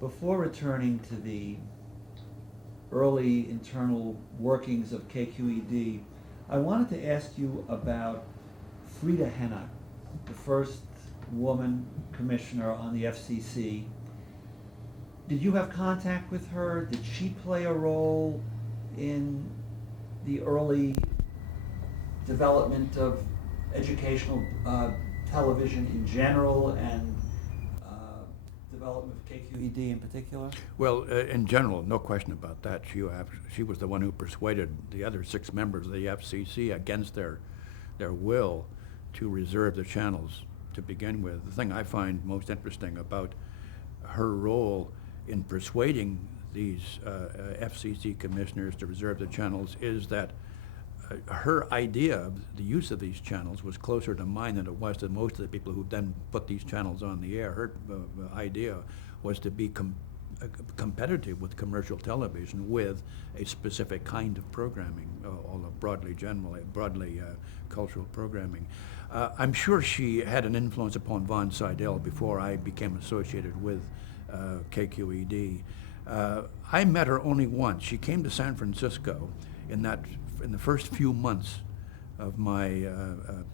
Before returning to the early internal workings of KQED, I wanted to ask you about Frida Hennock, the first woman commissioner on the FCC. Did you have contact with her? Did she play a role in the early development of educational television in general and development of KQED in particular? Well, in general, no question about that. She was the one who persuaded the other 6 members of the FCC against their will to reserve the channels to begin with. The thing I find most interesting about her role in persuading these FCC commissioners to reserve the channels is that her idea of the use of these channels was closer to mine than it was to most of the people who then put these channels on the air. Her idea was to be competitive with commercial television with a specific kind of programming, although broadly cultural programming. I'm sure she had an influence upon Von Seidel before I became associated with KQED. I met her only once. She came to San Francisco in the first few months of my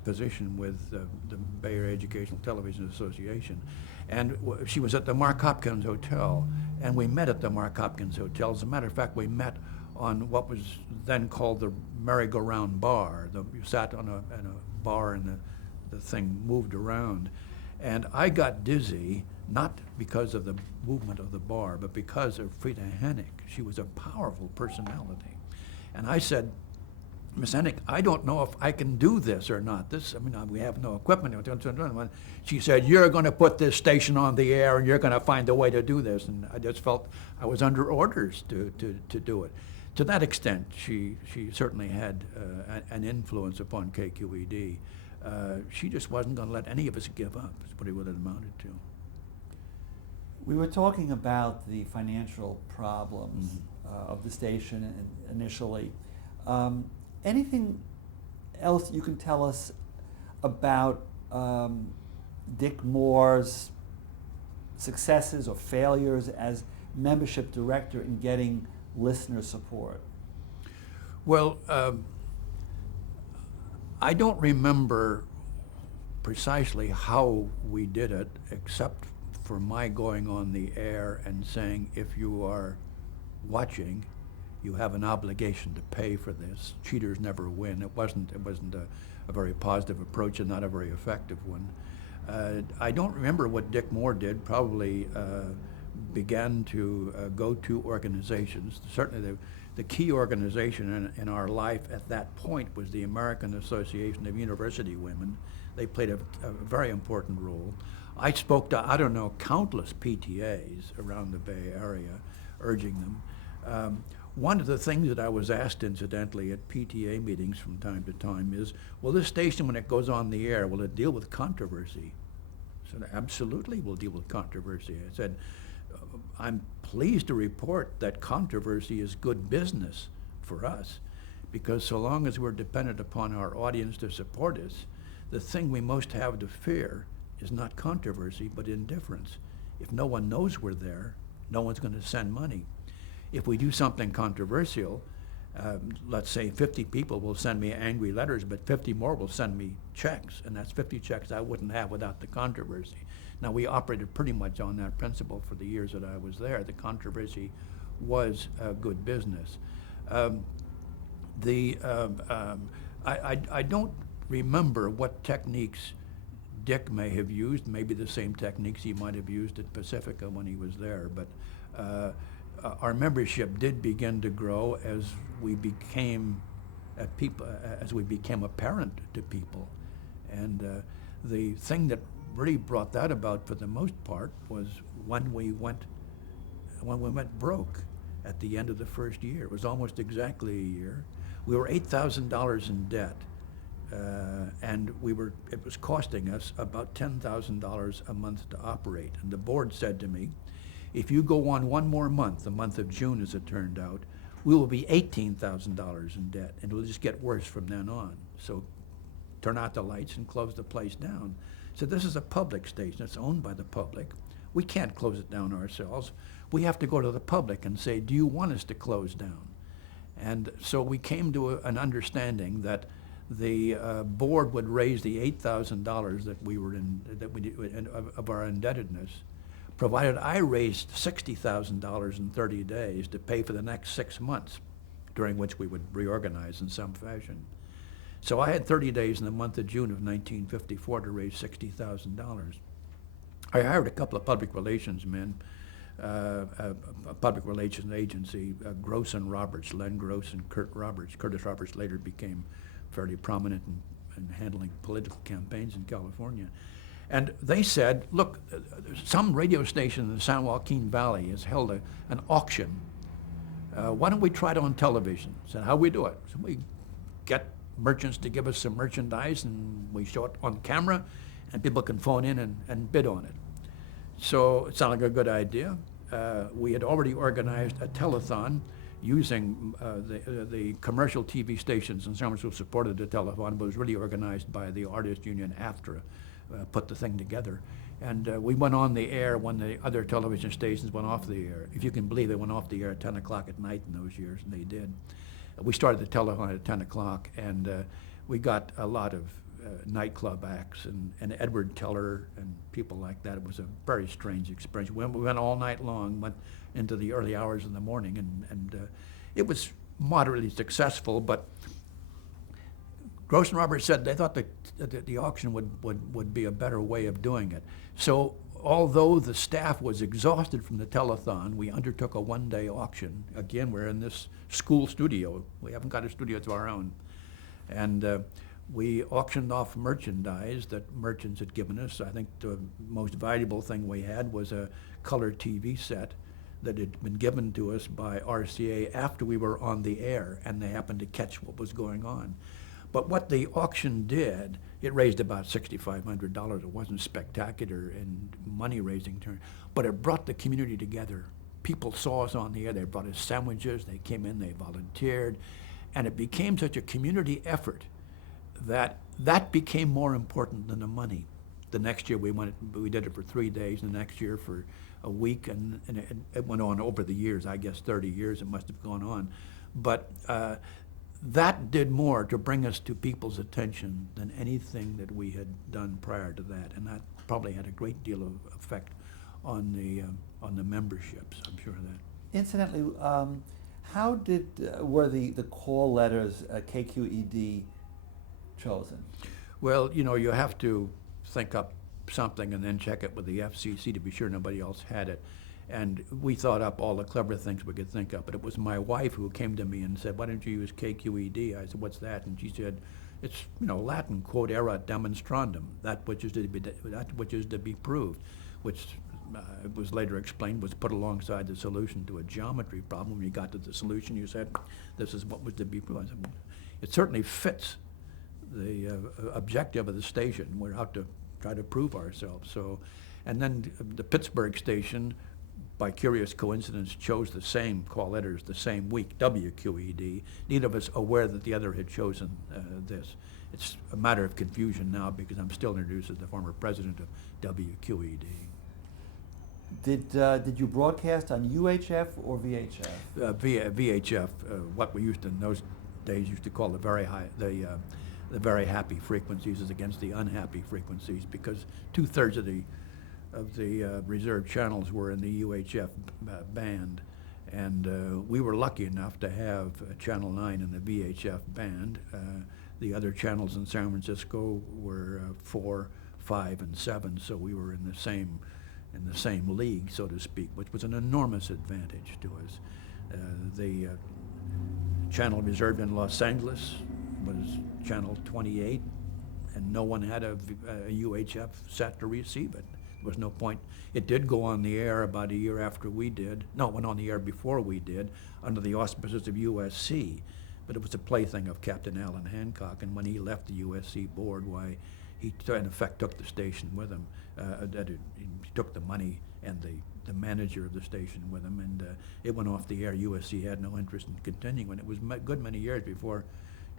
position with the Bay Area Educational Television Association. And she was at the Mark Hopkins Hotel, and we met at the Mark Hopkins Hotel. As a matter of fact, we met on what was then called the merry-go-round bar. You sat on a bar and the thing moved around. And I got dizzy, not because of the movement of the bar, but because of Frida Hennock. She was a powerful personality. And I said, Miss Hennock, I don't know if I can do this or not. We have no equipment. She said, you're going to put this station on the air and you're going to find a way to do this. And I just felt I was under orders to do it. To that extent, she certainly had an influence upon KQED. She just wasn't going to let any of us give up, is what it would have amounted to. We were talking about the financial problems of the station initially. Anything else you can tell us about Dick Moore's successes or failures as membership director in getting listener support? Well, I don't remember precisely how we did it, except for my going on the air and saying, if you are watching, you have an obligation to pay for this. Cheaters never win. It wasn't a very positive approach and not a very effective one. I don't remember what Dick Moore did. Probably began to go to organizations. Certainly the key organization in our life at that point was the American Association of University Women. They played a very important role. I spoke to, countless PTAs around the Bay Area, urging them. One of the things that I was asked, incidentally, at PTA meetings from time to time is, well, this station, when it goes on the air, will it deal with controversy? I said, absolutely will deal with controversy. I said, I'm pleased to report that controversy is good business for us, because so long as we're dependent upon our audience to support us, the thing we most have to fear is not controversy, but indifference. If no one knows we're there, no one's going to send money. If we do something controversial, let's say 50 people will send me angry letters, but 50 more will send me checks, and that's 50 checks I wouldn't have without the controversy. Now, we operated pretty much on that principle for the years that I was there. The controversy was good business. I don't remember what techniques Dick may have used, maybe the same techniques he might have used at Pacifica when he was there, but our membership did begin to grow as we became apparent to people. And the thing that really brought that about for the most part was when we went broke at the end of the first year. It was almost exactly a year. We were $8,000 in debt, and it was costing us about $10,000 a month to operate. And the board said to me, if you go on one more month, the month of June as it turned out, we will be $18,000 in debt, and it will just get worse from then on. So turn out the lights and close the place down. So this is a public station. It's owned by the public. we can't close it down ourselves. We have to go to the public and say, do you want us to close down? And so we came to an understanding that the board would raise the $8,000 that we were of our indebtedness, provided I raised $60,000 in 30 days to pay for the next 6 months, during which we would reorganize in some fashion. So I had 30 days in the month of June of 1954 to raise $60,000. I hired a couple of public relations men, a public relations agency, Gross and Roberts, Len Gross and Kurt Roberts. Curtis Roberts later became fairly prominent in handling political campaigns in California. And they said, look, some radio station in the San Joaquin Valley has held an auction. Why don't we try it on television? Said, how do we do it? So we get merchants to give us some merchandise, and we show it on camera, and people can phone in and bid on it. So it sounded like a good idea. We had already organized a telethon using the commercial TV stations in San Francisco supported the telethon, but it was really organized by the Artists Union AFTRA, put the thing together. And we went on the air when the other television stations went off the air. If you can believe, they went off the air at 10 o'clock at night in those years, and they did. We started the telethon at 10 o'clock, and we got a lot of nightclub acts and Edward Teller and people like that. It was a very strange experience. We went all night long, went into the early hours in the morning, and it was moderately successful, but Gross and Roberts said they thought that the auction would be a better way of doing it. So although the staff was exhausted from the telethon, we undertook a one-day auction. Again, we're in this school studio. We haven't got a studio of our own. And we auctioned off merchandise that merchants had given us. I think the most valuable thing we had was a color TV set that had been given to us by RCA after we were on the air, and they happened to catch what was going on. But what the auction did, it raised about $6,500. It wasn't spectacular in money-raising terms, but it brought the community together. People saw us on the air. They brought us sandwiches. They came in. They volunteered. And it became such a community effort that became more important than the money. The next year we did it for 3 days, the next year for a week, and it went on over the years. I guess 30 years it must have gone on. But that did more to bring us to people's attention than anything that we had done prior to that, and that probably had a great deal of effect on the memberships. I'm sure of that. Incidentally, how were the call letters KQED chosen? Well, you have to think up something and then check it with the FCC to be sure nobody else had it. And we thought up all the clever things we could think of, but it was my wife who came to me and said, why don't you use KQED? I said, what's that? And she said, it's Latin, quod erat demonstrandum, that which is to be proved, which was later explained was put alongside the solution to a geometry problem. When you got to the solution, you said, this is what was to be proved. I said, well, it certainly fits the objective of the station. We're out to try to prove ourselves. So, and then the Pittsburgh station, by curious coincidence, chose the same call letters the same week, WQED. Neither of us aware that the other had chosen this. It's a matter of confusion now because I'm still introduced as the former president of WQED. Did you broadcast on UHF or VHF? VHF, what we used to in those days used to call the very happy frequencies is against the unhappy frequencies, because 2/3 of the reserve channels were in the UHF band, and we were lucky enough to have Channel 9 in the VHF band. The other channels in San Francisco were 4, 5, and 7, so we were in the same league, so to speak, which was an enormous advantage to us. The channel reserved in Los Angeles was Channel 28, and no one had a UHF set to receive it. There was no point. It did go on the air about a year after we did. No, it went on the air before we did, under the auspices of USC, but it was a plaything of Captain Alan Hancock, and when he left the USC board, why, he in effect took the station with him. He took the money and the manager of the station with him, and it went off the air. USC had no interest in continuing. It was good many years before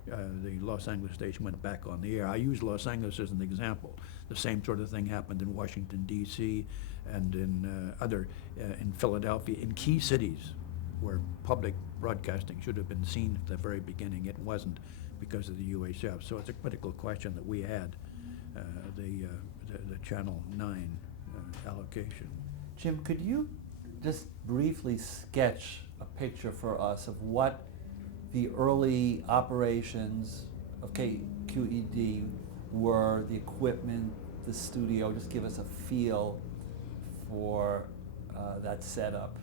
the Los Angeles station went back on the air. I use Los Angeles as an example. The same sort of thing happened in Washington, D.C., and in Philadelphia, in key cities where public broadcasting should have been seen at the very beginning. It wasn't because of the UHF. So it's a critical question that we had, the Channel 9 allocation. Jim, could you just briefly sketch a picture for us of what the early operations of KQED were, the equipment, the studio? Just give us a feel for that setup.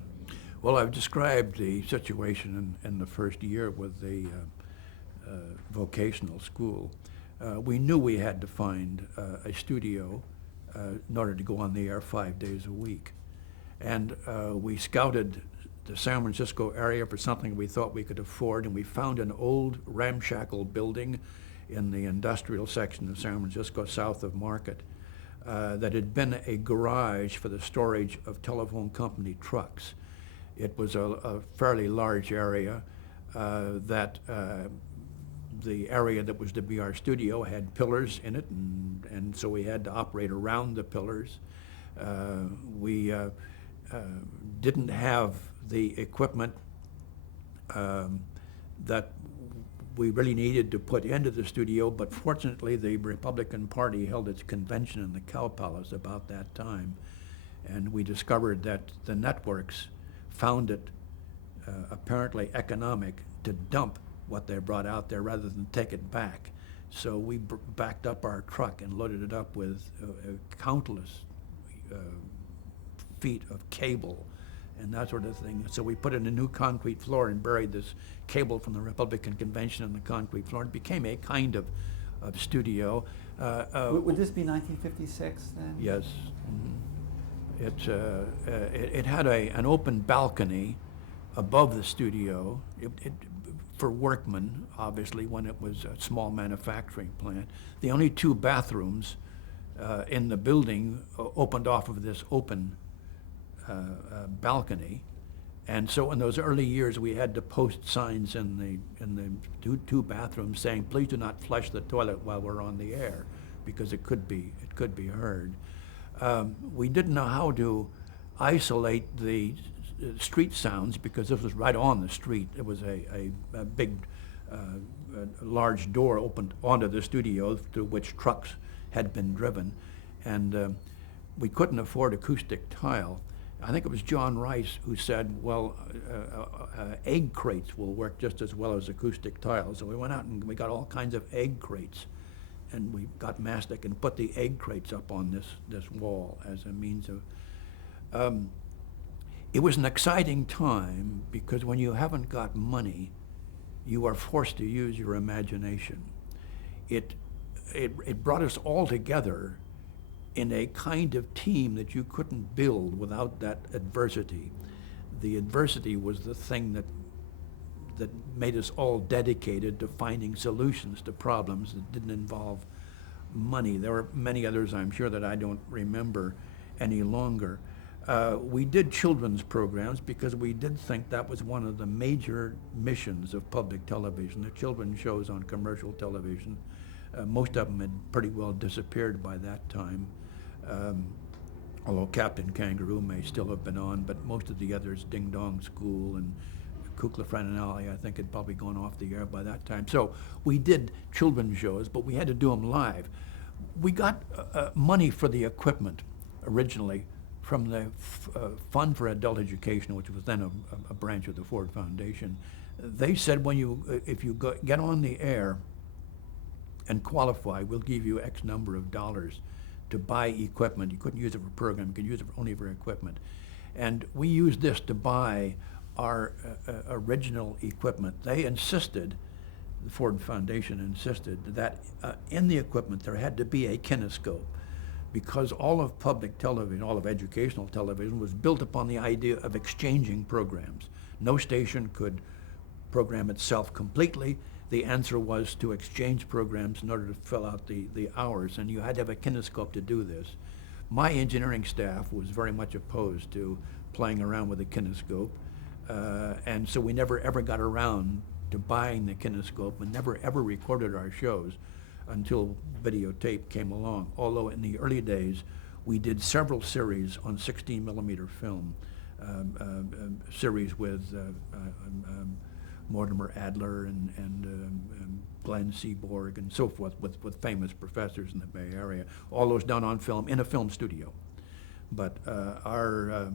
Well, I've described the situation in the first year with the vocational school. We knew we had to find a studio in order to go on the air 5 days a week. And we scouted the San Francisco area for something we thought we could afford, and we found an old ramshackle building in the industrial section of San Francisco south of Market that had been a garage for the storage of telephone company trucks. It was a fairly large area that the area that was to be our studio had pillars in it, and so we had to operate around the pillars. We didn't have the equipment that we really needed to put into the studio, but fortunately the Republican Party held its convention in the Cow Palace about that time, and we discovered that the networks found it apparently economic to dump what they brought out there rather than take it back. So we backed up our truck and loaded it up with countless feet of cable and that sort of thing. So we put in a new concrete floor and buried this cable from the Republican convention in the concrete floor. It became a kind of studio. Would this be 1956 then? Yes. It had an open balcony above the studio for workmen, obviously, when it was a small manufacturing plant. The only two bathrooms in the building opened off of this open balcony, and so in those early years we had to post signs in the two bathrooms saying, "Please do not flush the toilet while we're on the air," because it could be heard. We didn't know how to isolate the street sounds because this was right on the street. It was a big, large door opened onto the studio through which trucks had been driven, and we couldn't afford acoustic tile. I think it was John Rice who said, well, egg crates will work just as well as acoustic tile. So we went out and we got all kinds of egg crates, and we got mastic and put the egg crates up on this wall as a means of... It was an exciting time because when you haven't got money, you are forced to use your imagination. It brought us all together in a kind of team that you couldn't build without that adversity. The adversity was the thing that made us all dedicated to finding solutions to problems that didn't involve money. There were many others, I'm sure, that I don't remember any longer. We did children's programs because we did think that was one of the major missions of public television, the children's shows on commercial television. Most of them had pretty well disappeared by that time, although Captain Kangaroo may still have been on, but most of the others, Ding Dong School and Kukla, Fran and Ollie, I think had probably gone off the air by that time. So we did children's shows, but we had to do them live. We got money for the equipment originally from the Fund for Adult Education, which was then a branch of the Ford Foundation. They said, if you get on the air and qualify, we'll give you X number of dollars to buy equipment. You couldn't use it for program, you could use it only for equipment. And we used this to buy our original equipment. They insisted, the Ford Foundation insisted, that in the equipment there had to be a kinescope, because all of public television, all of educational television was built upon the idea of exchanging programs. No station could program itself completely. The answer was to exchange programs in order to fill out the hours, and you had to have a kinescope to do this. My engineering staff was very much opposed to playing around with a kinescope, and so we never ever got around to buying the kinescope and never ever recorded our shows until videotape came along. Although in the early days, we did several series on 16 millimeter film, series with Mortimer Adler and Glenn Seaborg and so forth, with famous professors in the Bay Area. All those done on film in a film studio. But our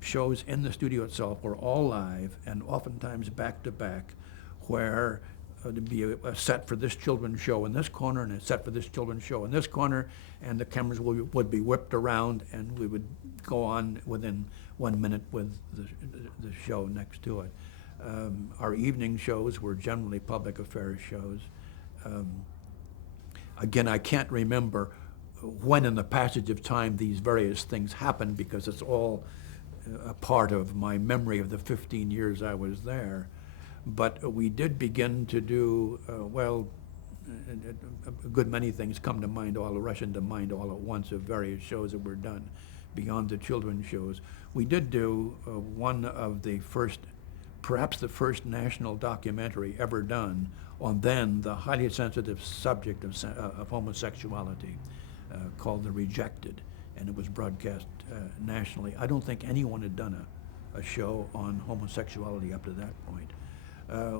shows in the studio itself were all live and oftentimes back to back, where there'd be a set for this children's show in this corner and a set for this children's show in this corner, and the cameras would be whipped around, and we would go on within 1 minute with the show next to it. Our evening shows were generally public affairs shows. Again, I can't remember when in the passage of time these various things happened, because it's all a part of my memory of the 15 years I was there. But we did begin to do, a good many things come to mind, all rush into mind all at once, of various shows that were done beyond the children's shows. We did do one of the first, perhaps the first national documentary ever done on then the highly sensitive subject of homosexuality, called The Rejected, and it was broadcast nationally. I don't think anyone had done a show on homosexuality up to that point.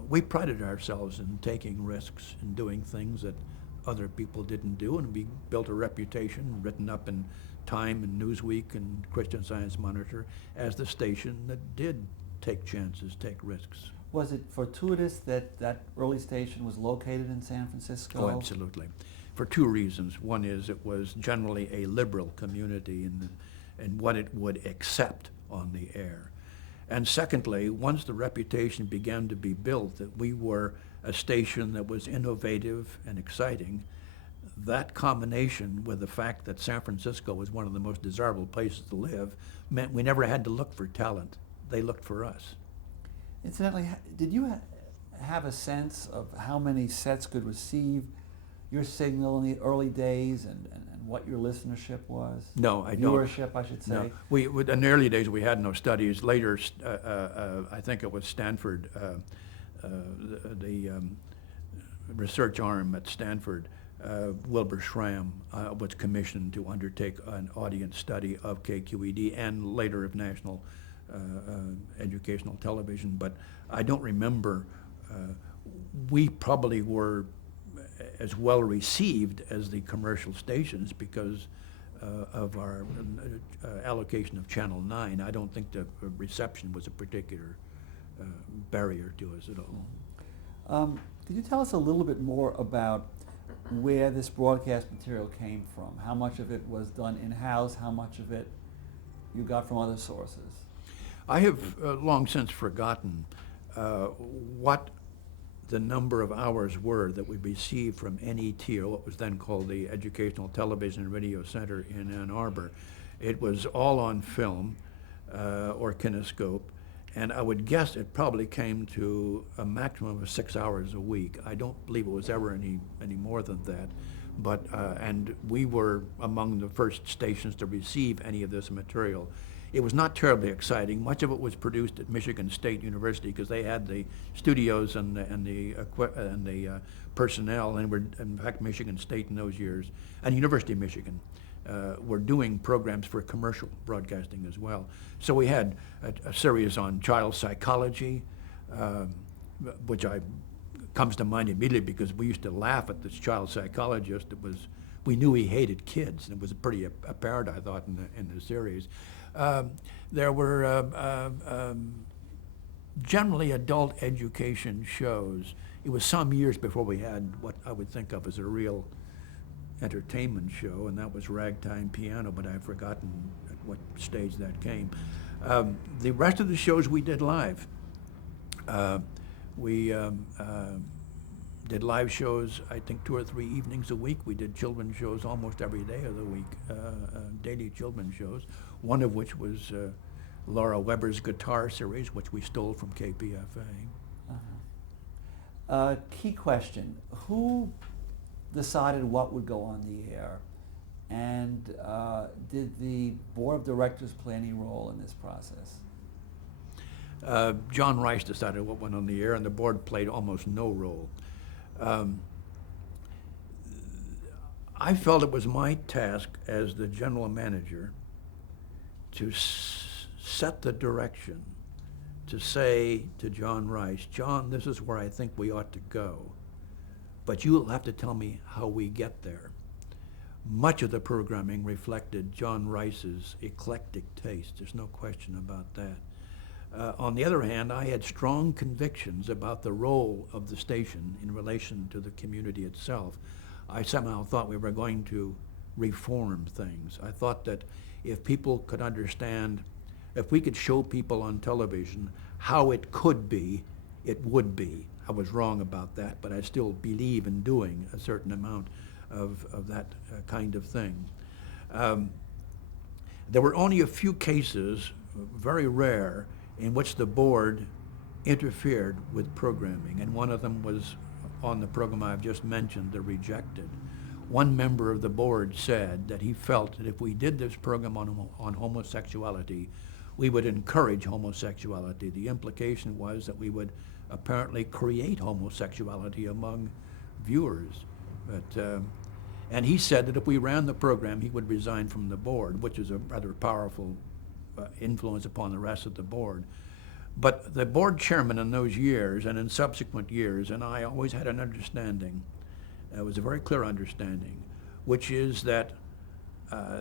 We prided ourselves in taking risks and doing things that other people didn't do, and we built a reputation, written up in Time and Newsweek and Christian Science Monitor, as the station that did take chances, take risks. Was it fortuitous that that early station was located in San Francisco? Oh, absolutely. For two reasons. One is it was generally a liberal community in what it would accept on the air. And secondly, once the reputation began to be built that we were a station that was innovative and exciting, that combination with the fact that San Francisco was one of the most desirable places to live meant we never had to look for talent. They looked for us. Incidentally, did you have a sense of how many sets could receive your signal in the early days, and what your listenership was? No, I don't. Viewership, I should say. No, in the early days we had no studies. Later, I think it was Stanford, the research arm at Stanford, Wilbur Schramm was commissioned to undertake an audience study of KQED and later of national educational television. But I don't remember. We probably were as well received as the commercial stations because of our allocation of Channel 9. I don't think the reception was a particular barrier to us at all. Could you tell us a little bit more about where this broadcast material came from? How much of it was done in-house? How much of it you got from other sources? I have long since forgotten what the number of hours were that we received from NET, or what was then called the Educational Television and Radio Center in Ann Arbor. It was all on film or kinescope, and I would guess it probably came to a maximum of 6 hours a week. I don't believe it was ever any more than that. But and we were among the first stations to receive any of this material. It was not terribly exciting. Much of it was produced at Michigan State University because they had the studios and the personnel, and were in fact Michigan State in those years, and University of Michigan were doing programs for commercial broadcasting as well. So we had a series on child psychology, which comes to mind immediately because we used to laugh at this child psychologist. We knew he hated kids, and it was pretty apparent, I thought, in the series. There were generally adult education shows. It was some years before we had what I would think of as a real entertainment show, and that was Ragtime Piano, but I've forgotten at what stage that came. The rest of the shows we did live. We did live shows, I think 2 or 3 evenings a week. We did children's shows almost every day of the week, daily children's shows, one of which was Laura Weber's guitar series, which we stole from KPFA. Key question, who decided what would go on the air? And did the board of directors play any role in this process? John Rice decided what went on the air, and the board played almost no role. I felt it was my task as the general manager to set the direction, to say to John Rice, John, this is where I think we ought to go, but you'll have to tell me how we get there. Much of the programming reflected John Rice's eclectic taste. There's no question about that. On the other hand, I had strong convictions about the role of the station in relation to the community itself. I somehow thought we were going to reform things. I thought that if people could understand, if we could show people on television how it could be, it would be. I was wrong about that, but I still believe in doing a certain amount of that kind of thing. There were only a few cases, very rare, in which the board interfered with programming, and one of them was on the program I've just mentioned, The Rejected. One member of the board said that he felt that if we did this program on homosexuality, we would encourage homosexuality. The implication was that we would apparently create homosexuality among viewers. And he said that if we ran the program, he would resign from the board, which is a rather powerful influence upon the rest of the board. But the board chairman in those years and in subsequent years, and I always had an understanding, it was a very clear understanding, which is that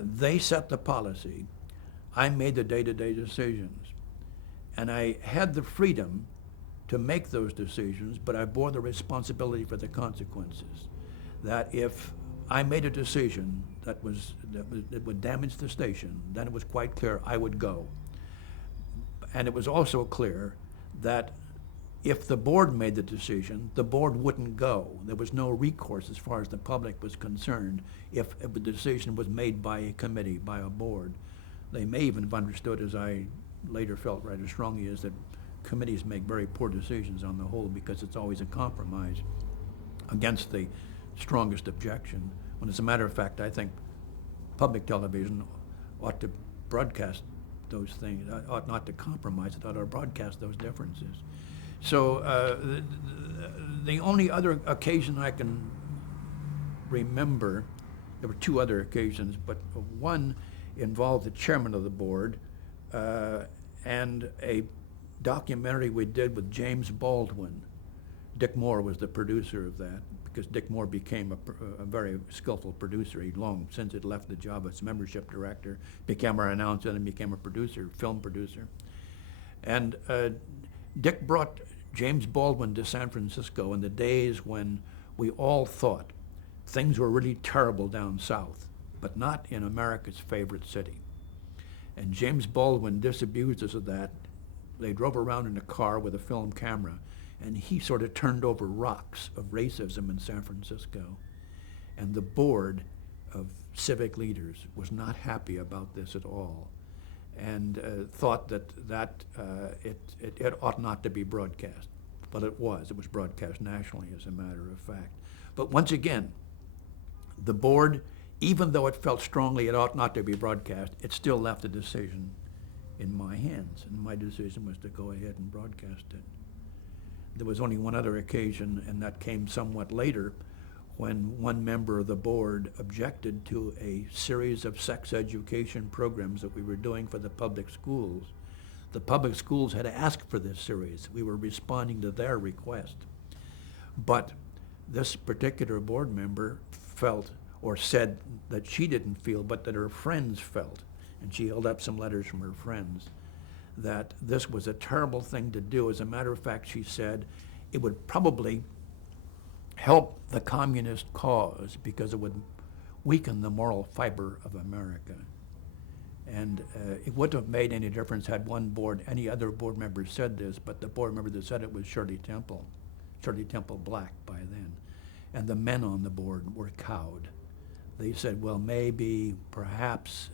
they set the policy, I made the day-to-day decisions, and I had the freedom to make those decisions, but I bore the responsibility for the consequences. That if I made a decision that would damage the station, then it was quite clear I would go. And it was also clear that if the board made the decision, the board wouldn't go. There was no recourse as far as the public was concerned if the decision was made by a committee, by a board. They may even have understood, as I later felt rather strongly, is that committees make very poor decisions on the whole because it's always a compromise against the strongest objection. When as a matter of fact, I think public television ought to broadcast those things, ought not to compromise, it ought to broadcast those differences. So the only other occasion I can remember, there were two other occasions, but one involved the chairman of the board and a documentary we did with James Baldwin. Dick Moore was the producer of that, because Dick Moore became a very skillful producer. He'd long since had left the job as membership director, became our announcer, and became a producer, film producer. And Dick brought James Baldwin to San Francisco in the days when we all thought things were really terrible down south, but not in America's favorite city. And James Baldwin disabused us of that. They drove around in a car with a film camera, and he sort of turned over rocks of racism in San Francisco. And the board of civic leaders was not happy about this at all, and thought that it ought not to be broadcast. But it was broadcast nationally, as a matter of fact. But once again, the board, even though it felt strongly it ought not to be broadcast, it still left the decision in my hands, and my decision was to go ahead and broadcast it. There was only one other occasion, and that came somewhat later, when one member of the board objected to a series of sex education programs that we were doing for the public schools. The public schools had asked for this series. We were responding to their request. But this particular board member felt, or said that she didn't feel, but that her friends felt, and she held up some letters from her friends, that this was a terrible thing to do. As a matter of fact, she said it would probably help the communist cause because it would weaken the moral fiber of America. And it wouldn't have made any difference had any other board member said this, but the board member that said it was Shirley Temple Black by then. And the men on the board were cowed. They said, well, maybe, perhaps,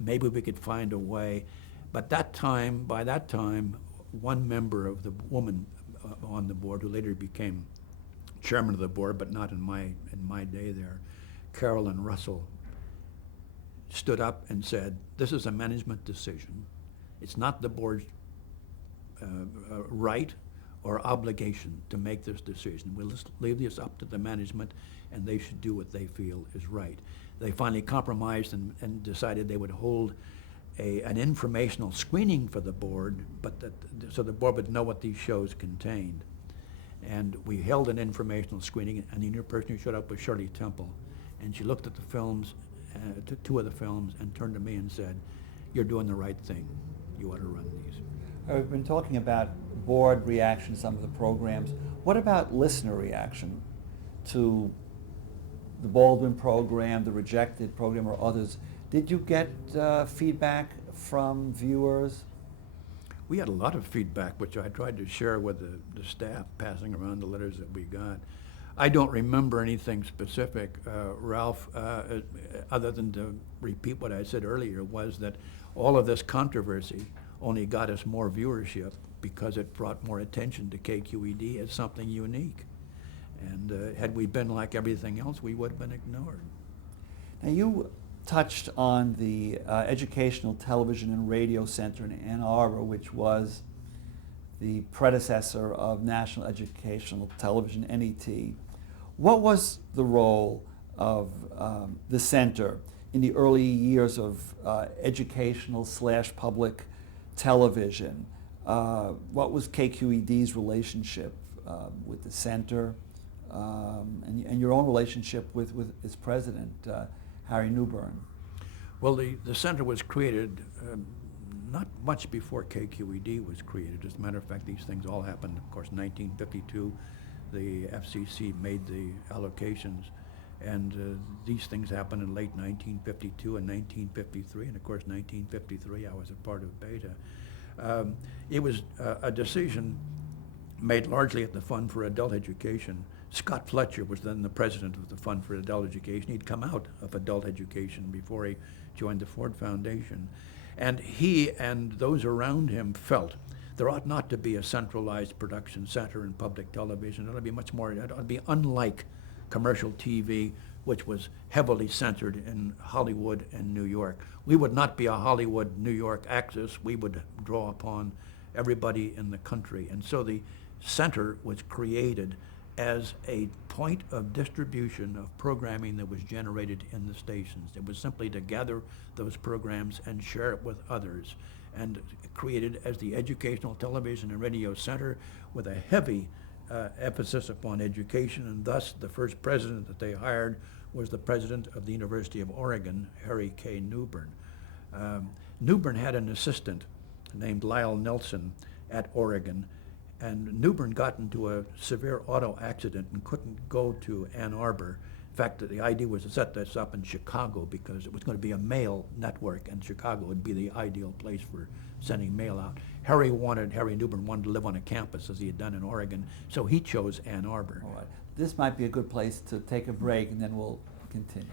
maybe we could find a way. But by that time, one member of the woman on the board, who later became chairman of the board, but not in my day there, Carolyn Russell, stood up and said, this is a management decision. It's not the board's right or obligation to make this decision. We'll just leave this up to the management, and they should do what they feel is right. They finally compromised and decided they would hold an informational screening for the board, but so the board would know what these shows contained. And we held an informational screening, and the new person who showed up was Shirley Temple. And she looked at the films, two of the films, and turned to me and said, "You're doing the right thing. You ought to run these." We've been talking about board reaction to some of the programs. What about listener reaction to the Baldwin program, the Rejected program, or others? Did you get feedback from viewers? We had a lot of feedback, which I tried to share with the staff, passing around the letters that we got. I don't remember anything specific, Ralph, other than to repeat what I said earlier, was that all of this controversy only got us more viewership because it brought more attention to KQED as something unique. And had we been like everything else, we would have been ignored. Now, you touched on the Educational Television and Radio Center in Ann Arbor, which was the predecessor of National Educational Television, NET. What was the role of the center in the early years of educational/public television? What was KQED's relationship with the center and your own relationship with its president, Harry Newbern? Well, the center was created not much before KQED was created. As a matter of fact, these things all happened, of course, in 1952. The FCC made the allocations, and these things happened in late 1952 and 1953, and of course 1953 I was a part of Beta. It was a decision made largely at the Fund for Adult Education. Scott Fletcher was then the president of the Fund for Adult Education. He'd come out of adult education before he joined the Ford Foundation. And he and those around him felt there ought not to be a centralized production center in public television. It ought to be much more, it ought to be unlike commercial TV, which was heavily centered in Hollywood and New York. We would not be a Hollywood, New York axis. We would draw upon everybody in the country. And so the center was created as a point of distribution of programming that was generated in the stations. It was simply to gather those programs and share it with others, and created as the Educational Television and Radio Center with a heavy emphasis upon education, and thus the first president that they hired was the president of the University of Oregon, Harry K. Newbern. Newbern had an assistant named Lyle Nelson at Oregon, and Newbern got into a severe auto accident and couldn't go to Ann Arbor. In fact, the idea was to set this up in Chicago because it was going to be a mail network, and Chicago would be the ideal place for sending mail out. Harry Newbern wanted to live on a campus as he had done in Oregon, so he chose Ann Arbor. All right. This might be a good place to take a break, and then we'll continue.